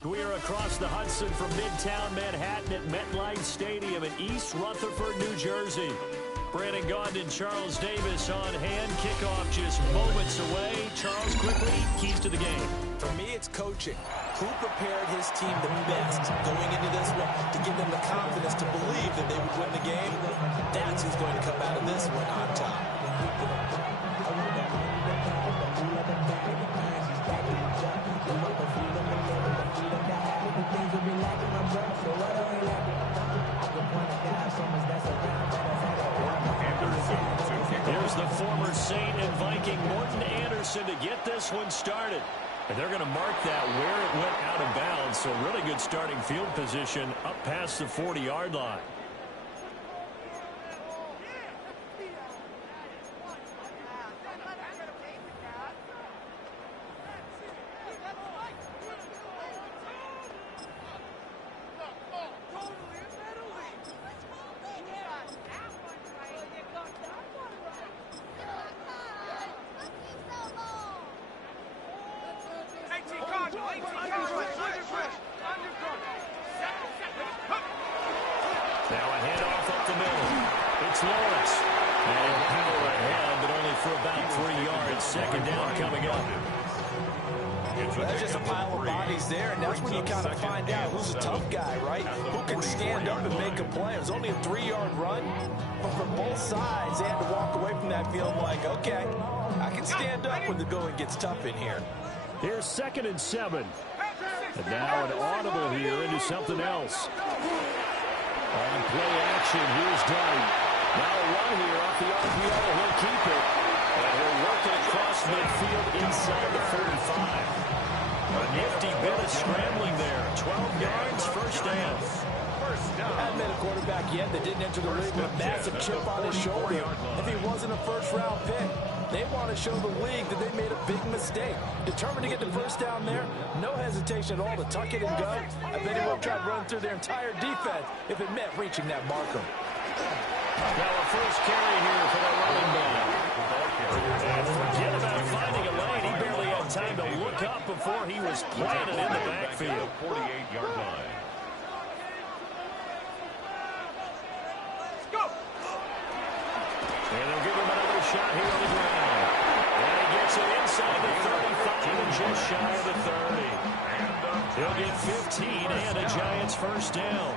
We are across the Hudson from Midtown Manhattan at MetLife Stadium in East Rutherford, New Jersey. Brandon Gaudin and Charles Davis on hand. Kickoff just moments away. Charles, quickly, keys to the game. For me, it's coaching. Who prepared his team the best going into this one to give them the confidence to believe that they would win the game? That's who's going to come out of this one on top. Here's the former Saint and Viking Morton Anderson to get this one started. And they're going to mark that where it went out of bounds. So really good starting field position up past the 40-yard line. Now a handoff up the middle. It's Lawrence. And power ahead, but only for about 3 yards. Second down coming up. There's just a pile of bodies there, and that's when you kind of find out who's a tough guy, right? Who can stand up and make a play. It was only a 3-yard run, but for both sides, they had to walk away from that feeling like, okay, I can stand up when the going gets tough in here. Here's 2nd and 7. And now an audible here into something else. On play action, here's Dart. Now a run here off the RPO. He'll keep it. And he'll work it across midfield inside the 35. A nifty bit of scrambling there. 12 yards, first down. Hadn't been a quarterback yet that didn't enter the league with a massive chip on his shoulder. If he wasn't a first-round pick, they want to show the league that they made a big mistake. Determined to get the first down there, no hesitation at all to tuck it and go. I bet he would have tried to run through their entire defense if it meant reaching that marker. Now a first carry here for the running back. And forget about finding a lane. He barely had time to look up before he was planted in the backfield. 48-yard line. And they'll give him another shot here on the ground. And he gets it inside the 35 and just shy of the 30. He'll get 15 and a Giants first down.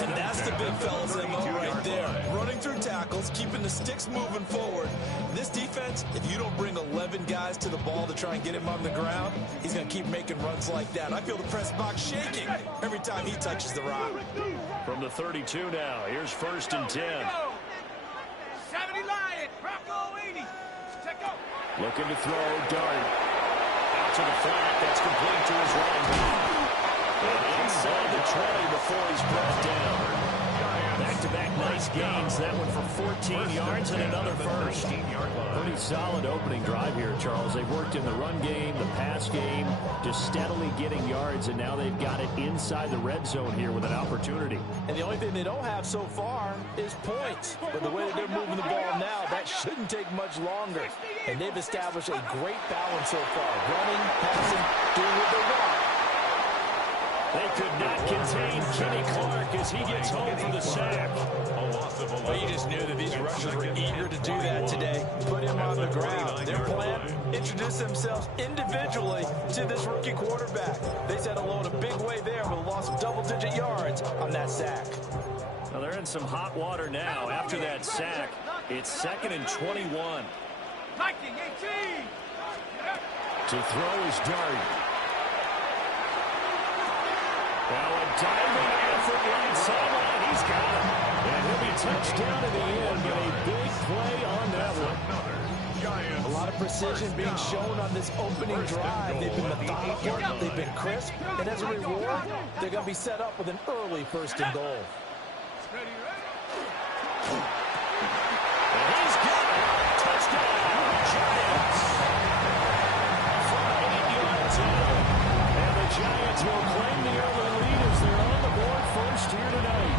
And that's the big fella's MO right there. Running through tackles, keeping the sticks moving forward. This defense, if you don't bring 11 guys to the ball to try and get him on the ground, he's going to keep making runs like that. I feel the press box shaking every time he touches the rock. From the 32 now, here's 1st and 10. 70 Lion, Rocco 80. Looking to throw, Dart. Out to the flat, that's complete to his running back. And inside the 20 before he's brought down. Back-to-back nice gains. That one for 14 yards and another first. Pretty solid opening drive here, Charles. They've worked in the run game, the pass game, just steadily getting yards, and now they've got it inside the red zone here with an opportunity. And the only thing they don't have so far is points. But the way that they're moving the ball now, that shouldn't take much longer. And they've established a great balance so far. Running, passing, doing what they want. They could not contain Kenny Clark as he gets home for the sack. Well, you just knew that these rushers were eager to do that today. Put him on the ground. Their plan, introduce themselves individually to this rookie quarterback. They set hello in a big way there with a loss of double-digit yards on that sack. Well, they're in some hot water now. After that sack, it's 2nd and 21. Viking 18. To throw is Dart. Now a diving effort right sideline. He's got it. And he'll be touched down in the end, but a big play on that one. A lot of precision being shown on this opening drive. They've been methodical, they've been crisp, and as a reward, they're going to be set up with an early 1st and goal. And he's got it. Touchdown, Giants. 5 yards in. And the Giants will claim the early lead as they're on the board first here tonight.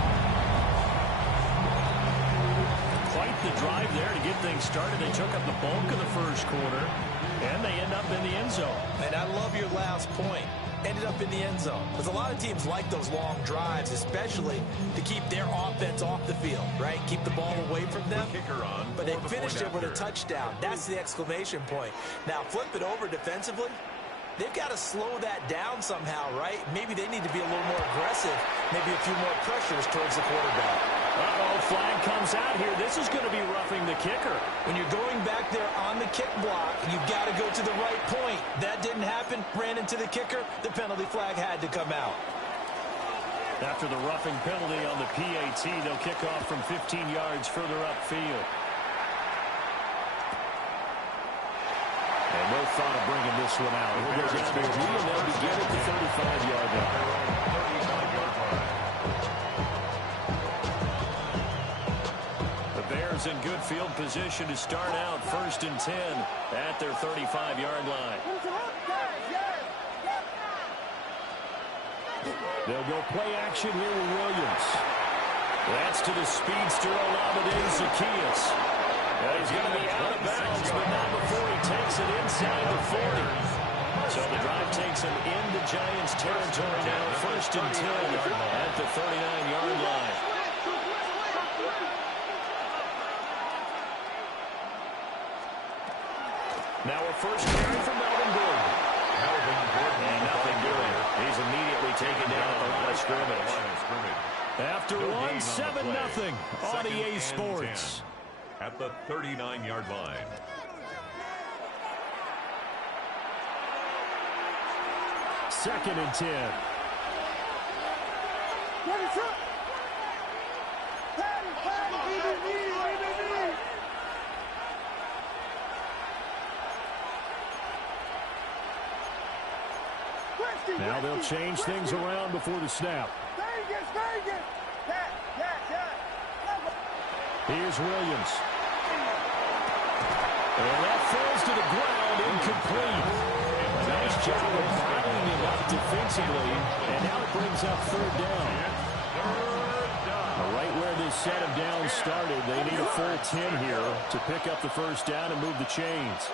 Quite the drive there to get things started. They took up the bulk of the first quarter, and they end up in the end zone. And I love your last point. ended up in the end zone. Because a lot of teams like those long drives, especially to keep their offense off the field, right? Keep the ball away from them. But they finished it with a touchdown. That's the exclamation point. Now, flip it over defensively. They've got to slow that down somehow, right? Maybe they need to be a little more aggressive, maybe a few more pressures towards the quarterback. Uh-oh, flag comes out here. This is going to be roughing the kicker. When you're going back there on the kick block, you've got to go to the right point. That didn't happen, ran into the kicker. The penalty flag had to come out. After the roughing penalty on the PAT, they'll kick off from 15 yards further upfield. And no thought of bringing this one out. He'll go down to the knee, and they'll begin at the 35-yard line. In good field position to start out 1st and 10 at their 35-yard line. They'll go play action here with Williams. That's to the speedster Olamide Zaccheaus. He's going to be out of bounds, but not before he takes it inside the 40. So the drive takes him into Giants territory now, 1st and 10 at the 39-yard line. Now a first carry for Melvin Gordon. And nothing doing. He's immediately taken down at the line of scrimmage. After one, 7-0 on EA Sports. At the 39-yard line. Second and 10. Now they'll change things around before the snap. Here's Williams. And that falls to the ground, incomplete. A nice job of piling him up defensively, and now it brings up 3rd down. Right where this set of downs started, they need a full 10 here to pick up the 1st down and move the chains.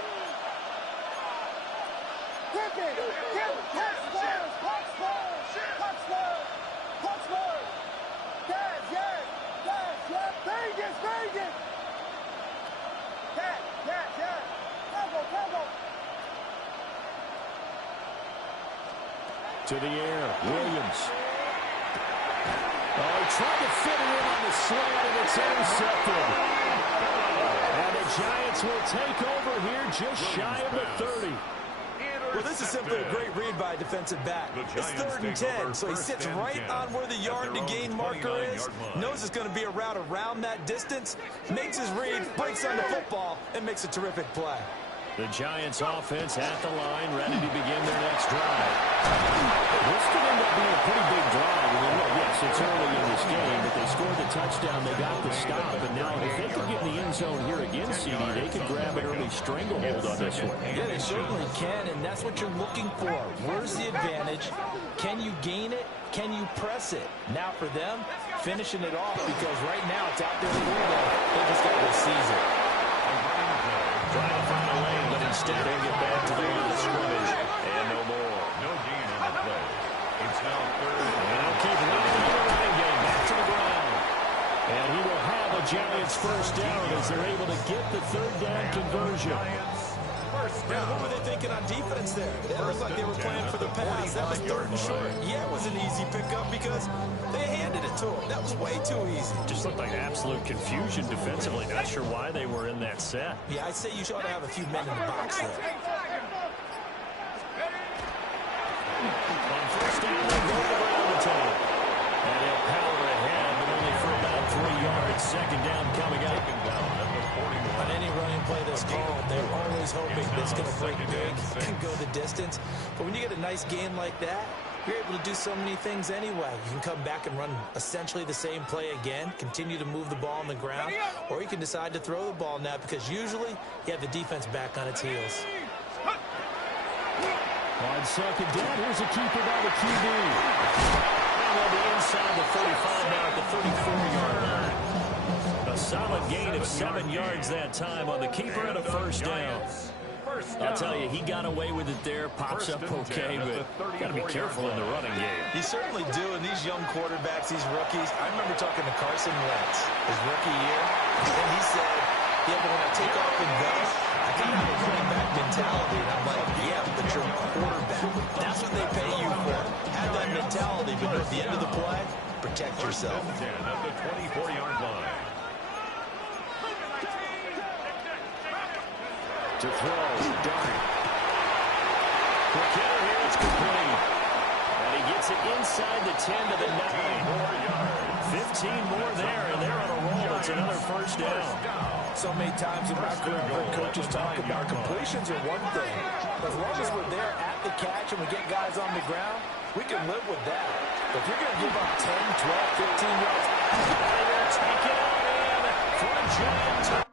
To the air, Williams. Oh, he tried to fit it in on the slant, and it's intercepted. And the Giants will take over here just shy of the 30. Well, this is simply a great read by a defensive back. It's 3rd and 10, so he sits right on where the yard-to-gain marker is, knows it's going to be a route around that distance, makes his read, breaks on the football, and makes a terrific play. The Giants offense at the line, ready to begin their next drive. This could end up being a pretty big drive. I mean, yes, it's early in this game, but they scored the touchdown, they got the stop, and now if they could get in the end zone here again, CD, they could grab an early stranglehold on this one. Yeah, they certainly can, and that's what you're looking for. Where's the advantage? Can you gain it? Can you press it? Now for them, finishing it off, because right now it's out there for them. They just got to seize it. Trying to find a lane, but instead they get back to the line of scrimmage, and no more. No gain on the play. It's now 3rd. And they'll keep running in the running game back to the ground. And he will have a Giants 1st down as they're able to get the 3rd down conversion. Now, what were they thinking on defense there? It looked like they were playing for the pass. That was 3rd and short. Yeah, it was an easy pickup because they handed it to him. That was way too easy. Just looked like absolute confusion defensively. Not sure why they were in that set. Yeah, I'd say you ought to have a few men in the box there. On 1st down, they'll go to the ground the time. And he'll power ahead, but only for about 3 yards. 2nd down coming up. On any running play that's called, they're always hoping that's going to break big and go the distance. But when you get a nice game like that, you're able to do so many things anyway. You can come back and run essentially the same play again, continue to move the ball on the ground, or you can decide to throw the ball now because usually you have the defense back on its heels. On 2nd down, here's a keeper by the QB. And they'll be inside the 35 now at the 34-yard line. A solid gain of 7 yards that time on the keeper and a 1st down. I'll tell you, he got away with it there, pops up okay, but got to be careful in the running game. You certainly do, and these young quarterbacks, these rookies, I remember talking to Carson Wentz his rookie year, and he said, yeah, but when I take off and go, I kind of have a running back mentality, and I'm like, yeah, but you're a quarterback. That's what they pay you for. Have that mentality, but at the end of the play, protect yourself. At the 24-yard line. To throw, Dart. Quick hitter here, it's complete. And he gets it inside the 10 to the 9. 15 more there, and they're on a roll. It's another first down. So many times in my career, I've heard coaches talk about completions are one thing. As long as we're there at the catch and we get guys on the ground, we can live with that. But if you're going to give up 10, 12, 15 yards, take it out in for a giant